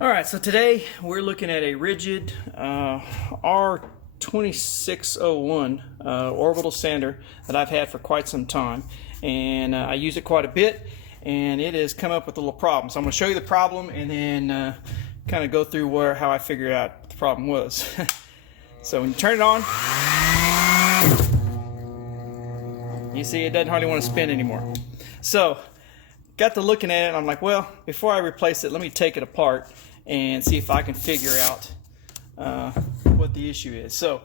Alright, so today we're looking at a Ridgid R2601 orbital sander that I've had for quite some time, and I use it quite a bit, and it has come up with a little problem. So I'm going to show you the problem and then kind of go through how I figured out what the problem was. So when you turn it on, you see it doesn't hardly want to spin anymore. So got to looking at it and I'm like, well, before I replace it, let me take it apart and see if I can figure out what the issue is. So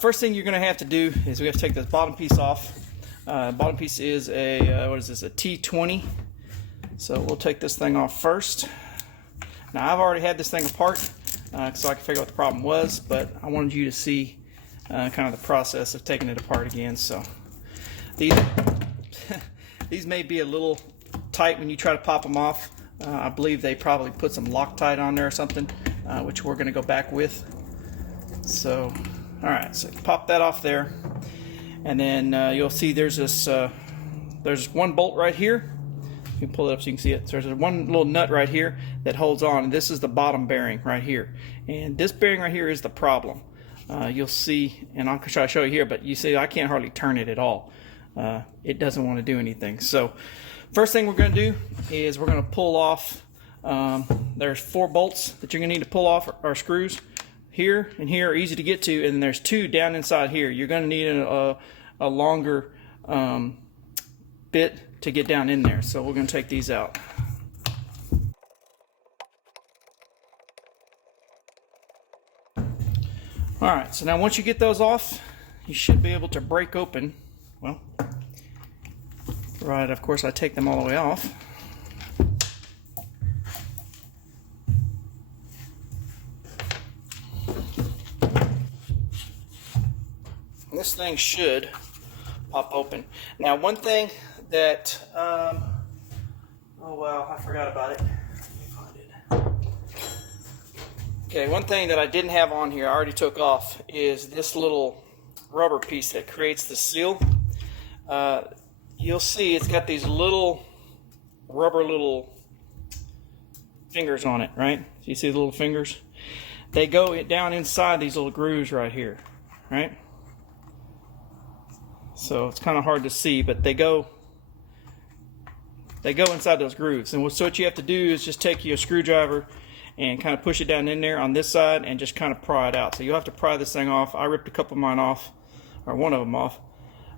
first thing you're going to have to do is we have to take this bottom piece off. Bottom piece is a what is this, a T20. So we'll take this thing off first. Now I've already had this thing apart so I can figure out what the problem was, but I wanted you to see kind of the process of taking it apart again. So these these may be a little tight when you try to pop them off. I believe they probably put some Loctite on there or something, which we're going to go back with. So, alright, so pop that off there, and then you'll see there's this there's one bolt right here. You can pull it up so you can see it. So there's one little nut right here that holds on, and this is the bottom bearing right here. And this bearing right here is the problem. You'll see, and I'll try to show you here, but you see I can't hardly turn it at all. It doesn't want to do anything. So first thing we're going to do is we're going to pull off, there's 4 bolts that you're going to need to pull off, or screws. Here and here are easy to get to, and there's 2 down inside here. You're going to need a longer bit to get down in there. So we're going to take these out. Alright, so now once you get those off, you should be able to break open, well, right, of course I take them all the way off. This thing should pop open. Now one thing that, oh wow, I forgot about it. Let me find it. Okay, one thing that I didn't have on here, I already took off, is this little rubber piece that creates the seal. You'll see it's got these little rubber fingers on it, right? So you see the little fingers? They go down inside these little grooves right here, right? So it's kind of hard to see, but they go inside those grooves. And so what you have to do is just take your screwdriver and kind of push it down in there on this side and just kind of pry it out. So you'll have to pry this thing off. I ripped a couple of mine off, or one of them off.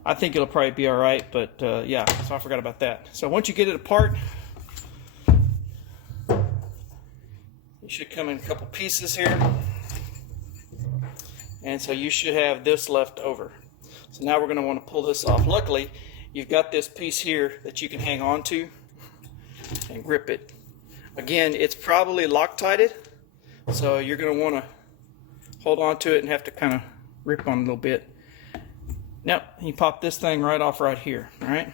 I think it'll probably be alright, but yeah, so I forgot about that. So once you get it apart, it should come in a couple pieces here. And so you should have this left over. So now we're going to want to pull this off. Luckily, you've got this piece here that you can hang on to and grip it. Again, it's probably Loctited, so you're going to want to hold on to it and have to kind of rip on it a little bit. Now, you pop this thing right off right here, all right?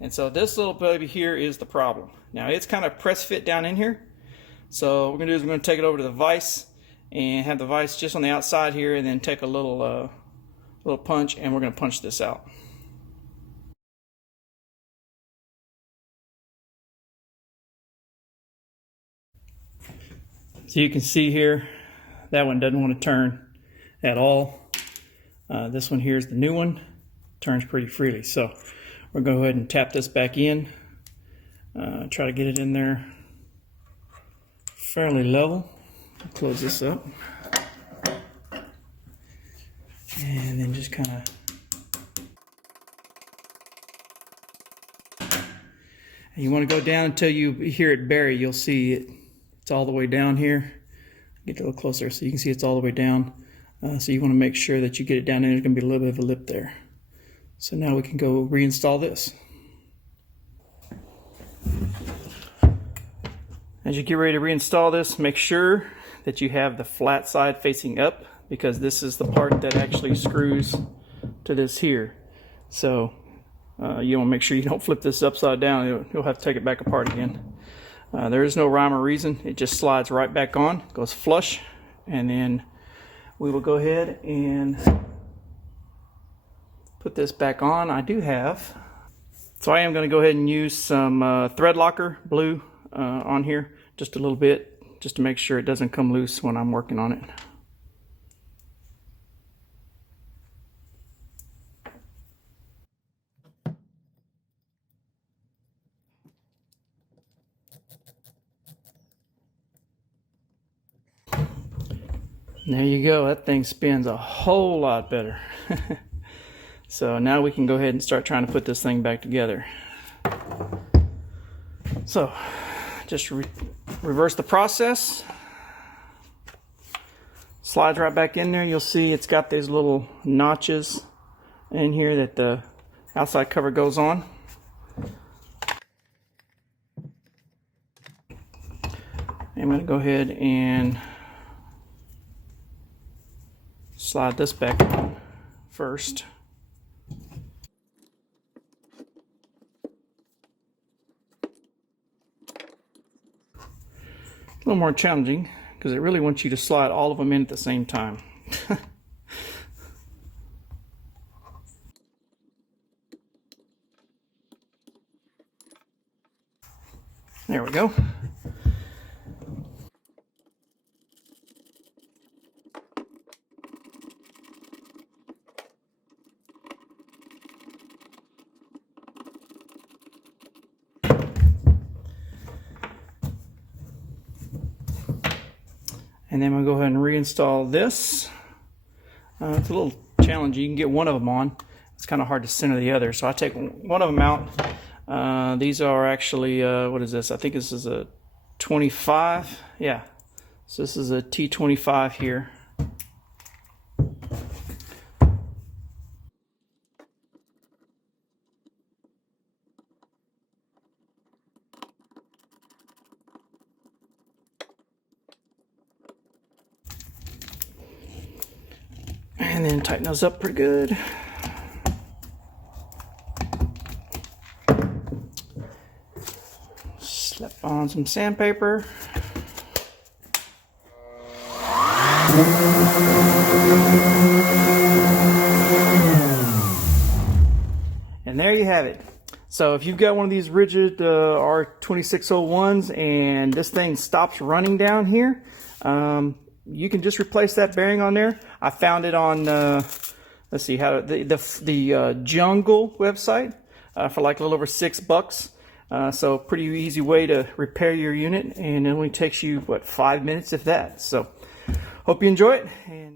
And so this little baby here is the problem. Now, it's kind of press fit down in here. So what we're going to do is we're going to take it over to the vise and have the vise just on the outside here, and then take a little punch, and we're going to punch this out. So you can see here, that one doesn't want to turn at all. This one here is the new one, turns pretty freely. So we're going to go ahead and tap this back in, try to get it in there fairly level. Close this up, and then just kind of, and you want to go down until you hear it bury. You'll see it's all the way down here. Get a little closer so you can see it's all the way down. So you want to make sure that you get it down there. There's going to be a little bit of a lip there. So now we can go reinstall this. As you get ready to reinstall this, make sure that you have the flat side facing up, because this is the part that actually screws to this here. So you want to make sure you don't flip this upside down. You'll have to take it back apart again. There is no rhyme or reason. It just slides right back on, goes flush, and then we will go ahead and put this back on. I do have, so I am going to go ahead and use some thread locker blue on here, just a little bit, just to make sure it doesn't come loose when I'm working on it. And there you go, that thing spins a whole lot better. So now we can go ahead and start trying to put this thing back together. So just reverse the process. Slides right back in there, and you'll see it's got these little notches in here that the outside cover goes on. I'm going to go ahead and slide this back on first. A little more challenging because it really wants you to slide all of them in at the same time. There we go. And then we'll go ahead and reinstall this. It's a little challenging. You can get one of them on. It's kind of hard to center the other. So I take one of them out. These are actually, what is this? I think this is a 25. Yeah. So this is a T25 here. And then tighten those up pretty good. Slap on some sandpaper. And there you have it. So if you've got one of these Ridgid R2601s and this thing stops running down here, you can just replace that bearing on there. I found it on, let's see, how the Jungle website for like a little over $6. So pretty easy way to repair your unit, and it only takes you, what, 5 minutes if that. So hope you enjoy it. And